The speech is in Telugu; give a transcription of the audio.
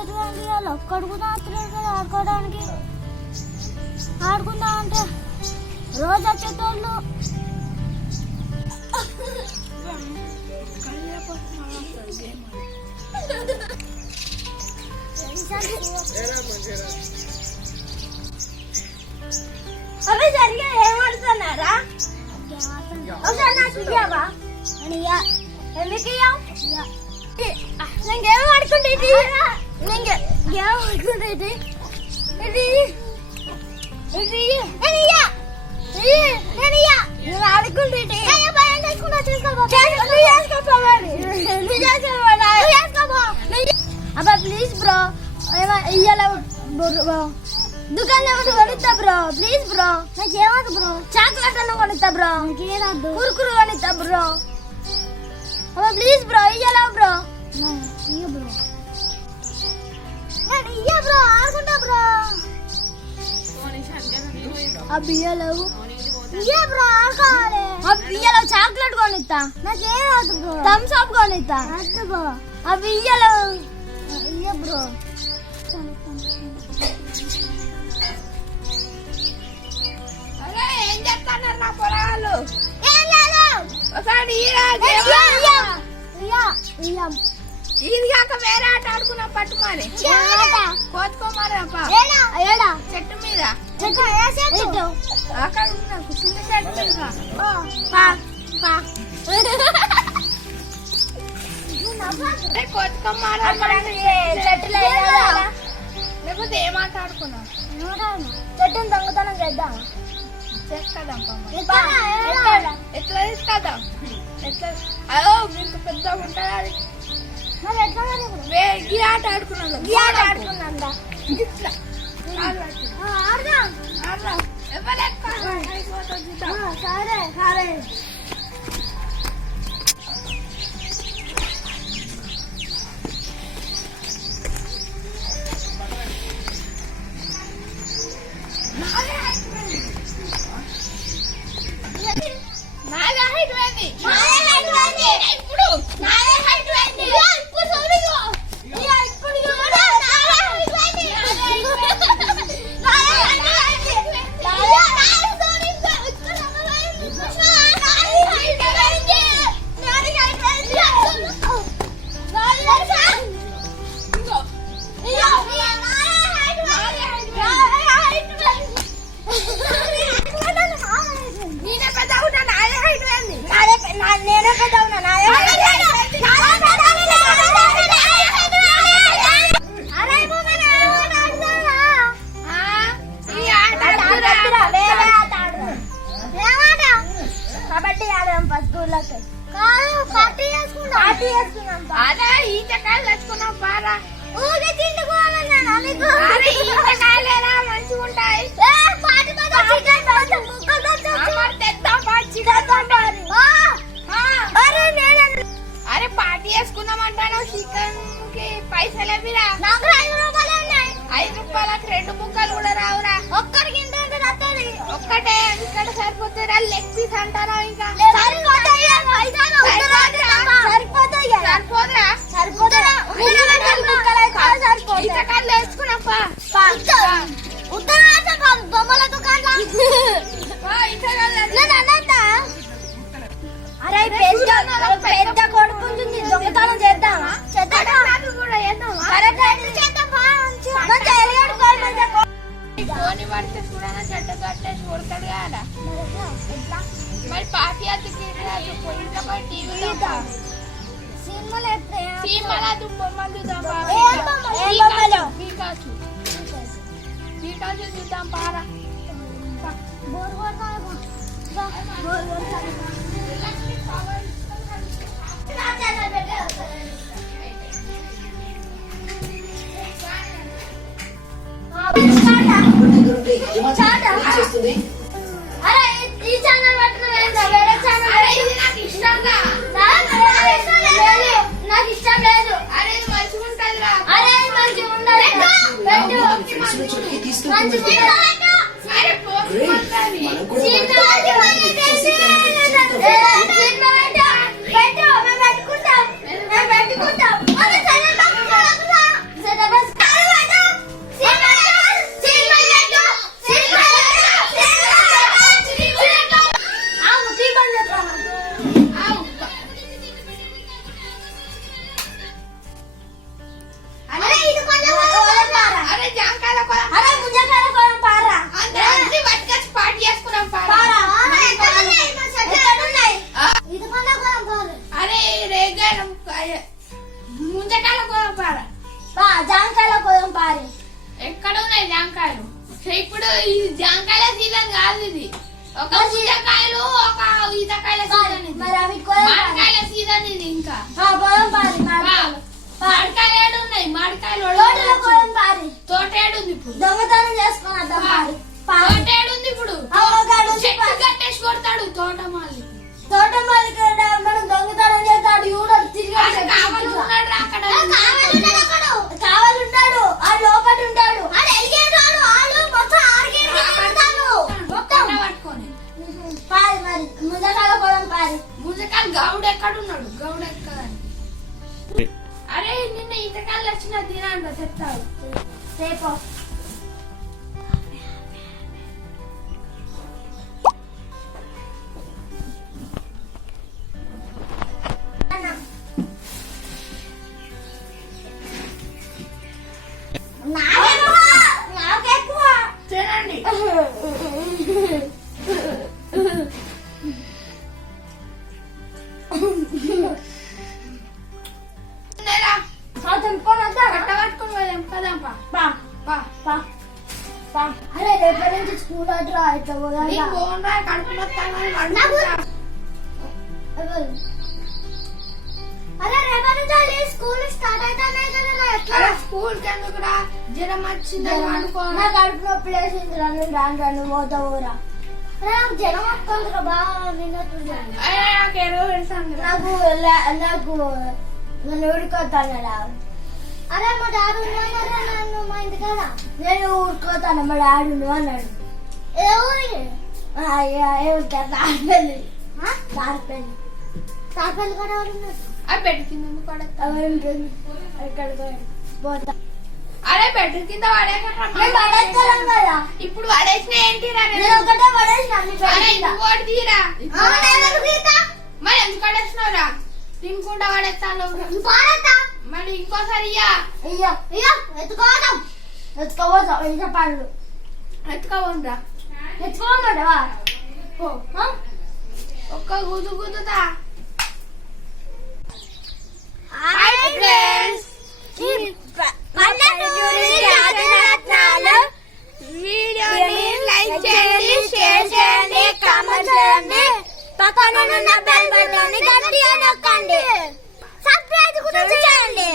ఒక్కడు కూడా వస్తలేదు కదా ఆడుకోవడానికి. ఆడుకుందాం అంటే రోజు వచ్చేటోళ్ళు. అవి జరిగా ఏమాడుతున్నారా? ఒకసారి నాకు ఇయ్యవా? ఎందుకు ఇయ్యావు? నేను గేమ్ ఆడుకుంటే ఇది అబ్బా ప్లీజ్ బ్రో ఇయ్యాల దుకాణంలో కొనిస్తా బ్రో. ప్లీజ్ బ్రో నాకేమదు బ్రో. చాక్లెట్ అన్న కొనిస్తా బ్రో. కురుకురు కొనిస్తా బ్రో. అబ్బా ప్లీజ్ బ్రో ఇయ్యాల బ్రో. ఇయ్య బ్రో ఇయ్య బ్రో ఆడుకుంటా బ్రో. అబ్బియ్యలేవు ఇయ్య బ్రో ఆడుకోవాలి. అబ్బియ్యలేవు చాక్లెట్ కొనిస్తా. నాకేమదు బ్రో. థమ్స్ అప్ కొనిస్తా. వద్దు బ్రో. అబ్బియ్యలేవు ఇయ్య బ్రో. అరే ఏం చేస్తున్నారు నా పొలాలు? ఏం లేదు. ఒకసారి ఇది కాక వేరే ఆట ఆడుకున్నా పట్టుమని కోతుకోమారి చెట్టు మీద అక్కడ చిన్న చెట్టు మీద కోతుకోమారి చెట్టులో లేకపోతే ఏం ఆట ఆడుకున్నావు? చెట్టుని దొంగతనం చేద్దాం. చేసుకదాం ఎట్లా తీసుకదాం? ఎట్లా అదో ఇంత పెద్దగా ఉంటుంది అది. ఈ ఆట ఆడుకున్నాం. ఈ ఆట ఆడుకున్నాం. సరే సరే అదే ఈతకాయలు తెచ్చుకున్నాం బారా. ఈతకాయలేనా మంచిగా ఉంటాయి. అరే పార్టీ చేసుకున్నామంటాను. చికెన్ కి పైసలు ఎవిరా? 5 రూపాయలకు 2 ముక్కలు కూడా రావురా. ఒక్కరికి ఒక్కటే ఇక్కడ సరిపోతుంది. లెగ్ పీస్ అంటారా? ఇంకా సరిపోదురా? ఈతకాయలు వేసుకున్నాపా. బొమ్మల దుకాణం అరే పెద్ద కొడుకు దొంగతనం చేద్దామా? ఫోన్ పడితే కూడా చెట్టు కట్టేసి కొడతాడు కదా. మరి పార్టీ అద్దెకి సినిమాలు బొమ్మలు చూద్దాం. పీకాచు చూద్దాం పారా. అరే ఈ ఛానల్ పట్టుకుని వేరే ఛానల్ నాకు ఇష్టం లేదు. అరే మంచిగా ఉంటుంది. అరే మంచిగా ఉండాలి. పెట్టుకుంటాం. కాదు ఇది. ఒక పుచ్చకాయలు ఒక ఈతకాయల సీజన్ ఇది. మరి అవి కోయం మామిడికాయల సీజన్ ఇది. ఇంకా కోయం పారి మామిడికాయలు. మామిడికాయలు ఏడున్నాయి? మామిడికాయలు తోటలో కోయం పారి. తోట ఏడుంది ఇప్పుడు? దొంగతనం చేసుకుని అర్థం పారి. తోట ఏడుంది ఇప్పుడు? అవగాడు చెట్టు కట్టేసి కొడతాడు తోటమాలి. తోటమాలి కాడ మనం దొంగతనం చేస్తాడు. యూడర్ తిరిగి కావాలి ఉన్నాడు రా అక్కడ. కావాలున్నాడు. ఆ లోపల ఉంటాడు. మొత్తం పట్టుకొని పారి మరి ముందకాల కోయం పారి. ముంజకాయలు గౌడు ఎక్కడున్నాడు? గౌడు ఎక్కదని. అరే నిన్న ఈతకాయలు వచ్చిన తినంట చెప్తాడు రేపు. నాకెక్కువ తినండి. తినేరా. కట్ట పట్టుకొని పోదాం కదంపా. అరే రేపటి నుంచి స్కూల్ అట్లా ఇట్లా నీకు పోన్రా, కడుపు నొత్తానని అడుగుతా. అరే రేపటి నుంచి స్కూల్ స్టార్ట్ అవుతానే కదా. ఎట్లా స్కూల్ కి ఎందుకురా? జ్వరం వచ్చిందని అనుకో. నా కడుపు నొప్పి లేసింది. రాను రాను పోతావురా. నాకు జ్వరం వస్తుందిరా బాగా. నిన్నట్టు నాకేదో పెడతాను. నాకు నన్ను ఊరుకోతాను. అరే మా డాడీ ఉన్నారా నన్ను మా ఇంటి కదా. నేను ఊరుకోతాను. మా డాడీ అన్నాడు. ఏ ఊరికి? తాడిపల్లి. తాడిపల్లి కూడా ఎవరున్నారు? అది బెడ్ కింద ఇక్కడ పోతా. అరే బెడ్ కింద పడేస్తాను కదా. ఇప్పుడు పడేసిన ఏంటి? నేను ఒకటే పడేసిన. ఇంకోటి తీరా. మరి ఎందుకు పడేసినావురా? తినుకుంటా పడేస్తాను. మరి ఇంకోసారి ఎత్తుకోపోతాం. ఇంకా పండ్లు ఎత్తుకోరా. ఎత్తుకోమంటావా? ఒక్క గుద్దు గుద్దుతా. వీడియోని లైక్ చేయండి, షేర్ చేయండి, కామెంట్ చేయండి, పక్కన ఉన్న బెల్ బటన్ ని గట్టిగా నొక్కండి. సబ్స్క్రైబ్ కూడా చేయండి.